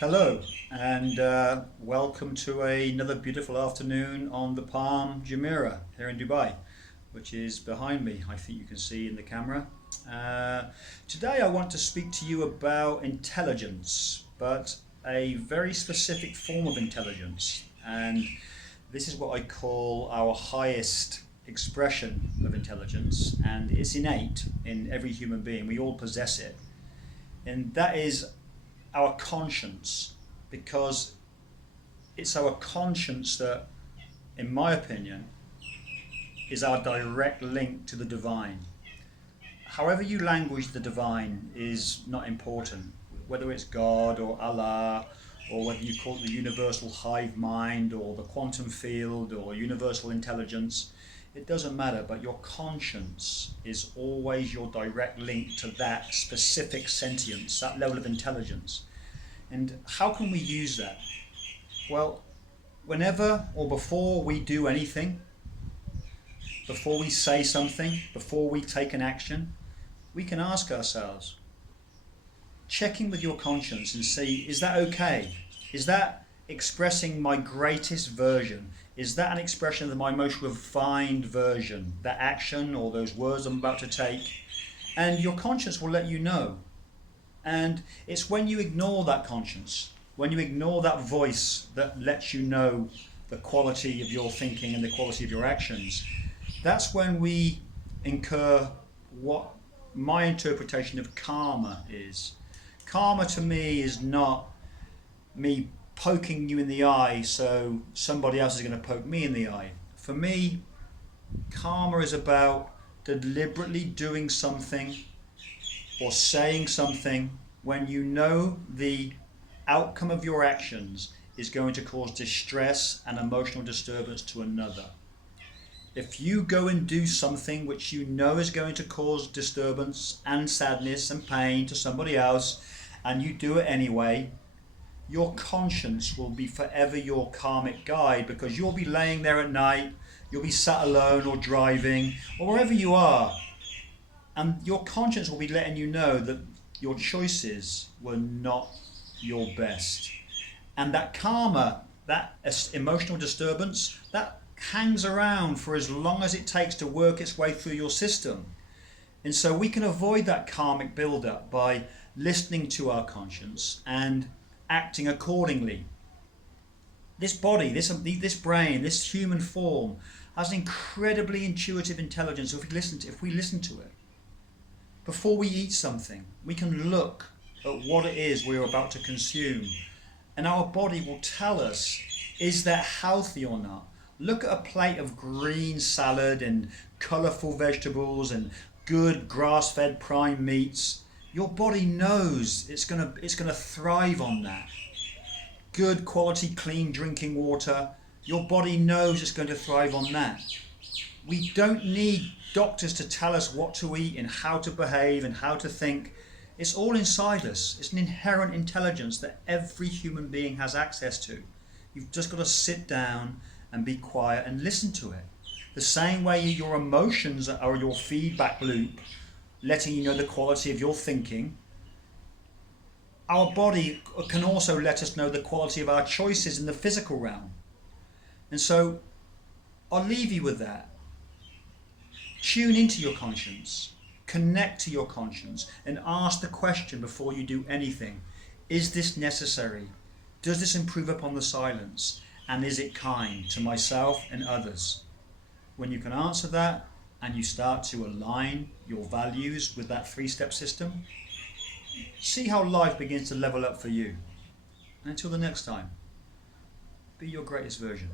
Hello, and welcome to another beautiful afternoon on the Palm Jumeirah here in Dubai, which is behind me. I think you can see in the camera. Today I want to speak to you about intelligence, but a very specific form of intelligence. And this is what I call our highest expression of intelligence, and it's innate in every human being. We all possess it, and that is our conscience, because it's our conscience that, in my opinion, is our direct link to the divine. However you language the divine is not important, whether it's God or Allah, or whether you call it the universal hive mind or the quantum field or universal intelligence. It doesn't matter, but your conscience is always your direct link to that specific sentience, that level of intelligence. And how can we use that? Well, whenever or before we do anything, before we say something, before we take an action, we can ask ourselves, checking with your conscience and see, is that okay? Is that expressing my greatest version? Is that an expression of my most refined version, that action or those words I'm about to take? And your conscience will let you know. And it's when you ignore that conscience, when you ignore that voice that lets you know the quality of your thinking and the quality of your actions, that's when we incur what my interpretation of karma is. Karma to me is not me poking you in the eye so somebody else is going to poke me in the eye. For me, karma is about deliberately doing something or saying something when you know the outcome of your actions is going to cause distress and emotional disturbance to another. If you go and do something which you know is going to cause disturbance and sadness and pain to somebody else, and you do it anyway, your conscience will be forever your karmic guide, because you'll be laying there at night, you'll be sat alone or driving or wherever you are, and your conscience will be letting you know that your choices were not your best. And that karma, that emotional disturbance, that hangs around for as long as it takes to work its way through your system. And so we can avoid that karmic build-up by listening to our conscience and acting accordingly. This body, this brain, this human form has incredibly intuitive intelligence if we listen to it. Before we eat something, we can look at what it is we're about to consume, and our body will tell us, is that healthy or not? Look at a plate of green salad and colourful vegetables and good grass-fed prime meats. Your body knows it's gonna thrive on that. Good quality clean drinking water, your body knows it's going to thrive on that. We don't need doctors to tell us what to eat and how to behave and how to think. It's all inside us. It's an inherent intelligence that every human being has access to. You've just got to sit down and be quiet and listen to it. The same way your emotions are your feedback loop, letting you know the quality of your thinking, our body can also let us know the quality of our choices in the physical realm. And so I'll leave you with that. Tune into your conscience, connect to your conscience, and ask the question before you do anything. Is this necessary? Does this improve upon the silence? And is it kind to myself and others? When you can answer that and you start to align your values with that three-step system, see how life begins to level up for you. And until the next time, be your greatest version.